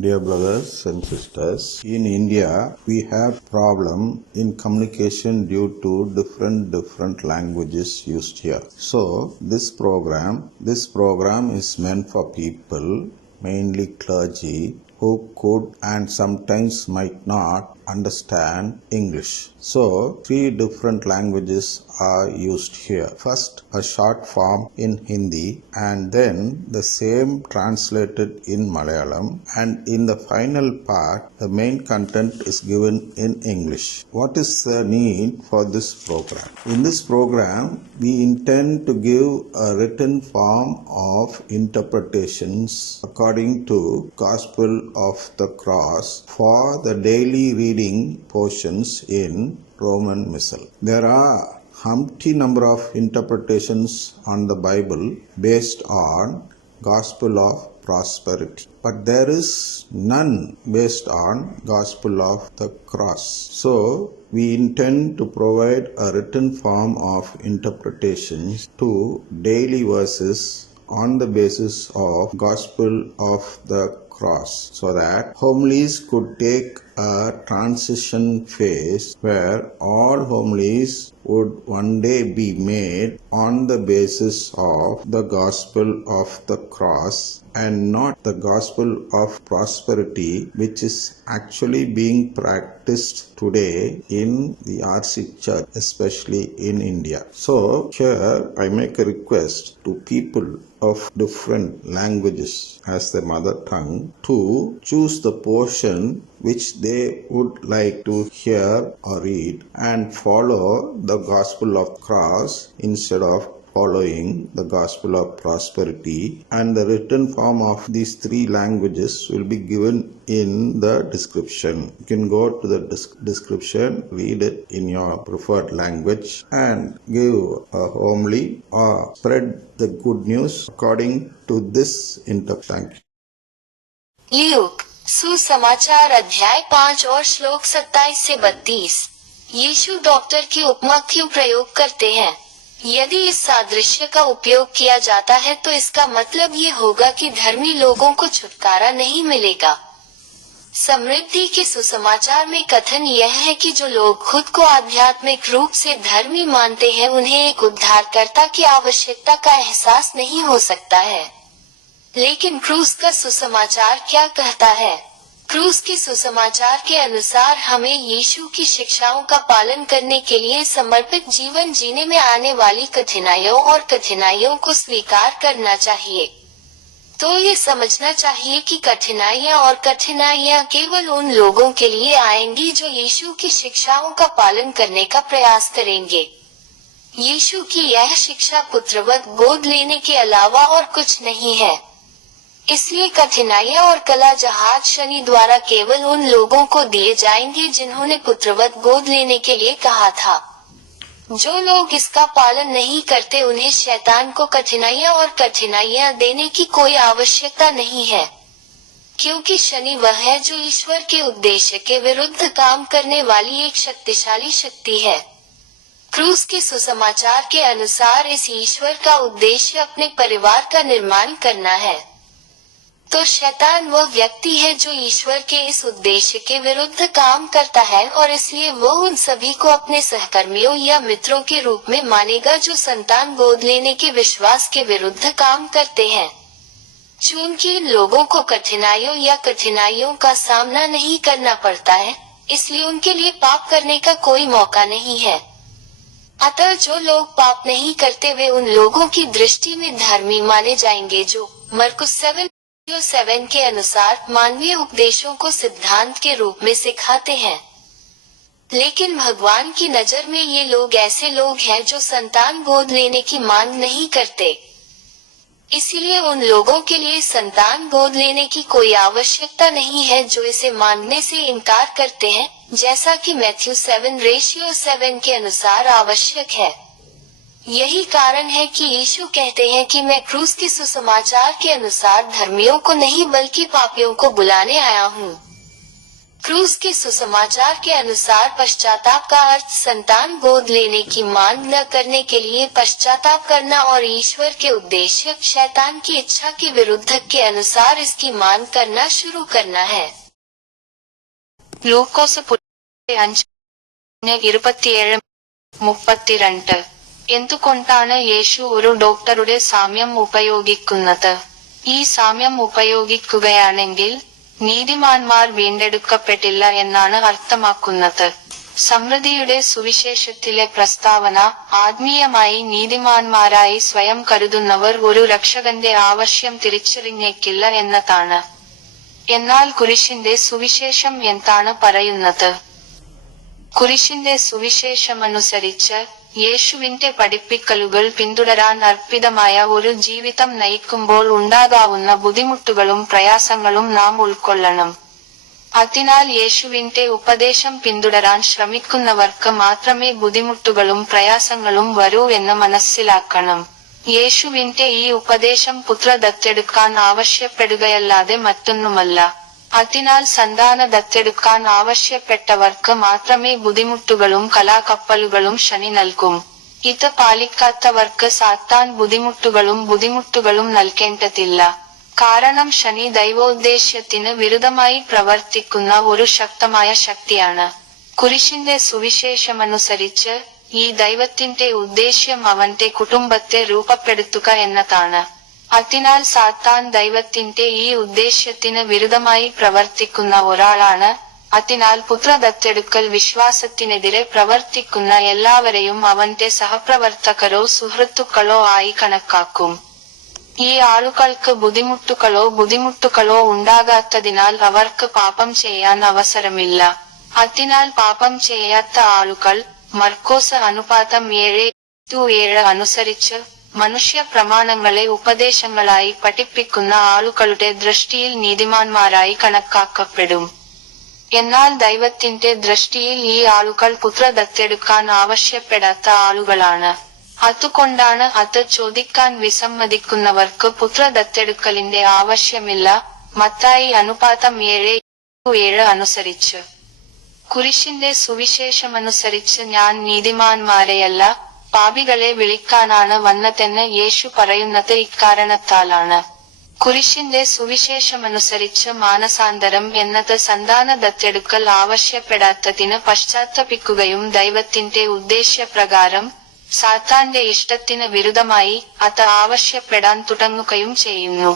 Dear brothers and sisters, in India we have problem in communication due to different languages used here. So this program is meant for people, mainly clergy, who could and sometimes might not understand English. So, 3 different languages are used here. First, a short form in Hindi, and then the same translated in Malayalam, and in the final part, the main content is given in English. What is the need for this program? In this program, we intend to give a written form of interpretations according to Gospel of the Cross for the daily reading portions in Roman Missal. There are umpty number of interpretations on the Bible based on Gospel of Prosperity, but there is none based on Gospel of the Cross. So we intend to provide a written form of interpretations to daily verses on the basis of Gospel of the Cross, so that homilies could take a transition phase where all homilies would one day be made on the basis of the Gospel of the Cross and not the Gospel of Prosperity, which is actually being practiced today in the RC Church, especially in India. So here I make a request to people of different languages as their mother tongue to choose the portion which they would like to hear or read and follow the Gospel of Cross instead of following the Gospel of Prosperity, and the written form of these 3 languages will be given in the description. You can go to the description, read it in your preferred language and give a homily or spread the good news according to this Thank you. Luke सुसमाचार अध्याय 5 और श्लोक 27 से 32। यीशु डॉक्टर की उपमा क्यों प्रयोग करते हैं? यदि इस सादृश्य का उपयोग किया जाता है तो इसका मतलब ये होगा कि धर्मी लोगों को छुटकारा नहीं मिलेगा। समृद्धि के सुसमाचार में कथन यह है कि जो लोग खुद को आध्यात्मिक रूप से धर्मी मानते हैं उन्हें एक उद्धारकर्ता की आवश्यकता का एहसास नहीं हो सकता है। लेकिन क्रूस का सुसमाचार क्या कहता है? क्रूस के सुसमाचार के अनुसार हमें यीशु की शिक्षाओं का पालन करने के लिए समर्पित जीवन जीने में आने वाली कठिनाइयों को स्वीकार करना चाहिए। तो ये समझना चाहिए कि कठिनाइयां केवल उन लोगों के लिए आएंगी जो यीशु की शिक्षाओं का पालन करने का प्रयास करेंगे। यीशु की यह शिक्षा पुत्रवत गोद लेने के अलावा और कुछ नहीं है। इसलिए कठिनाइयां और कला जहाज शनि द्वारा केवल उन लोगों को दिए जाएंगे जिन्होंने पुत्रवत गोद लेने के लिए कहा था। जो लोग इसका पालन नहीं करते उन्हें शैतान को कठिनाइयां देने की कोई आवश्यकता नहीं है, क्योंकि शनि वह है जो ईश्वर के उद्देश्य के विरुद्ध काम करने वाली एक शक्तिशाली शक्ति है। क्रूस के सुसमाचार के अनुसार इस ईश्वर का उद्देश्य अपने परिवार का निर्माण करना है। तो शैतान वह व्यक्ति है जो ईश्वर के इस उद्देश्य के विरुद्ध काम करता है और इसलिए वो उन सभी को अपने सहकर्मियों या मित्रों के रूप में मानेगा जो संतान गोद लेने के विश्वास के विरुद्ध काम करते हैं। चूंकि इन लोगों को कठिनाइयों का सामना नहीं करना पड़ता है, इसलिए उनके लिए पाप करने का कोई मौका नहीं है। अतः जो लोग पाप नहीं करते वे उन लोगों की दृष्टि में धर्मी माने जाएंगे जो मरकुस 7 के अनुसार मानवीय उपदेशों को सिद्धांत के रूप में सिखाते हैं। लेकिन भगवान की नजर में ये लोग ऐसे लोग हैं जो संतान गोद लेने की मांग नहीं करते। इसलिए उन लोगों के लिए संतान गोद लेने की कोई आवश्यकता नहीं है जो इसे मांगने से इनकार करते हैं, जैसा कि मैथ्यू 7:7 के अनुसार आवश्यक है। यही कारण है कि यीशु कहते हैं कि मैं क्रूस के सुसमाचार के अनुसार धर्मियों को नहीं बल्कि पापियों को बुलाने आया हूँ। क्रूज के सुसमाचार के अनुसार पश्चाताप का अर्थ संतान गोद लेने की मांग न करने के लिए पश्चाताप करना और ईश्वर के उद्देश्य शैतान की इच्छा के विरुद्ध के अनुसार इसकी मांग करना शुरू करना है। ലൂക്കോസ് 5:27-32 എന്തുകൊണ്ടാണ് യേശു ഒരു ഡോക്ടറുടെ സാമ്യം ഉപയോഗിക്കുന്നത്? ഈ സാമ്യം ഉപയോഗിക്കുകയാണെങ്കിൽ നീതിമാന്മാർ വീണ്ടെടുക്കപ്പെട്ടില്ല എന്നാണ് അർത്ഥമാക്കുന്നത്. സമൃദ്ധിയുടെ സുവിശേഷത്തിലെ പ്രസ്താവന ആത്മീയമായി നീതിമാന്മാരായി സ്വയം കരുതുന്നവർ ഒരു രക്ഷകന്റെ ആവശ്യം തിരിച്ചറിഞ്ഞേക്കില്ല എന്നതാണ്. എന്നാൽ കുരിശിന്റെ സുവിശേഷം എന്താണ് പറയുന്നത്? കുരിശിന്റെ സുവിശേഷമനുസരിച്ച് യേശുവിന്റെ പഠിപ്പിക്കലുകൾ പിന്തുടരാൻ അർപ്പിതമായ ഒരു ജീവിതം നയിക്കുമ്പോൾ ഉണ്ടാകാവുന്ന ബുദ്ധിമുട്ടുകളും പ്രയാസങ്ങളും നാം ഉൾക്കൊള്ളണം. അതിനാൽ യേശുവിന്റെ ഉപദേശം പിന്തുടരാൻ ശ്രമിക്കുന്നവർക്ക് മാത്രമേ ബുദ്ധിമുട്ടുകളും പ്രയാസങ്ങളും വരൂ എന്ന് മനസ്സിലാക്കണം. യേശുവിന്റെ ഈ ഉപദേശം പുത്ര ദത്തെടുക്കാൻ ആവശ്യപ്പെടുകയല്ലാതെ മറ്റൊന്നുമല്ല. അതിനാൽ സന്താന ദത്തെടുക്കാൻ ആവശ്യപ്പെട്ടവർക്ക് മാത്രമേ ബുദ്ധിമുട്ടുകളും കലാകപ്പലുകളും ശനി നൽകും. ഇത് പാലിക്കാത്തവർക്ക് സാത്താൻ ബുദ്ധിമുട്ടുകളും നൽകേണ്ടതില്ല. കാരണം ശനി ദൈവോദ്ദേശ്യത്തിന് വിരുദ്ധമായി പ്രവർത്തിക്കുന്ന ഒരു ശക്തമായ ശക്തിയാണ്. കുരിശിന്റെ സുവിശേഷമനുസരിച്ച് ഈ ദൈവത്തിന്റെ ഉദ്ദേശ്യം അവന്റെ കുടുംബത്തെ രൂപപ്പെടുത്തുക എന്നതാണ്. അതിനാൽ സാത്താൻ ദൈവത്തിന്റെ ഈ ഉദ്ദേശ്യത്തിന് വിരുദ്ധമായി പ്രവർത്തിക്കുന്ന ഒരാളാണ്. അതിനാൽ പുത്ര ദത്തെടുക്കൽ വിശ്വാസത്തിനെതിരെ പ്രവർത്തിക്കുന്ന എല്ലാവരെയും അവന്റെ സഹപ്രവർത്തകരോ സുഹൃത്തുക്കളോ ആയി കണക്കാക്കും. ഈ ആളുകൾക്ക് ബുദ്ധിമുട്ടുകളോ ഉണ്ടാകാത്തതിനാൽ അവർക്ക് പാപം ചെയ്യാൻ അവസരമില്ല. അതിനാൽ പാപം ചെയ്യാത്ത ആളുകൾ മർക്കോസ് അനുപാതം 7:7 അനുസരിച്ച് മനുഷ്യ പ്രമാണങ്ങളെ ഉപദേശങ്ങളായി പഠിപ്പിക്കുന്ന ആളുകളുടെ ദൃഷ്ടിയിൽ നീതിമാന്മാരായി കണക്കാക്കപ്പെടും. എന്നാൽ ദൈവത്തിന്റെ ദൃഷ്ടിയിൽ ഈ ആളുകൾ പുത്ര ദത്തെടുക്കാൻ ആവശ്യപ്പെടാത്ത ആളുകളാണ്. അതുകൊണ്ടാണ് അത് ചോദിക്കാൻ വിസമ്മതിക്കുന്നവർക്ക് പുത്ര ദത്തെടുക്കലിന്റെ ആവശ്യമില്ല. മത്തായി അനുപാതം 7:7 അനുസരിച്ച്. കുരിശിന്റെ സുവിശേഷമനുസരിച്ച് ഞാൻ നീതിമാന്മാരെയല്ല പാപികളെ വിളിക്കാനാണ് വന്നതെന്ന് യേശു പറയുന്നത് ഇക്കാരണത്താലാണ്. കുരിശിന്റെ സുവിശേഷമനുസരിച്ച് മാനസാന്തരം എന്നത് സന്താന ദത്തെടുക്കൽ ആവശ്യപ്പെടാത്തതിന് പശ്ചാത്തപിക്കുകയും ദൈവത്തിന്റെ ഉദ്ദേശ്യപ്രകാരം സാത്താന്റെ ഇഷ്ടത്തിന് വിരുദ്ധമായി അത് ആവശ്യപ്പെടാൻ തുടങ്ങുകയും ചെയ്യുന്നു.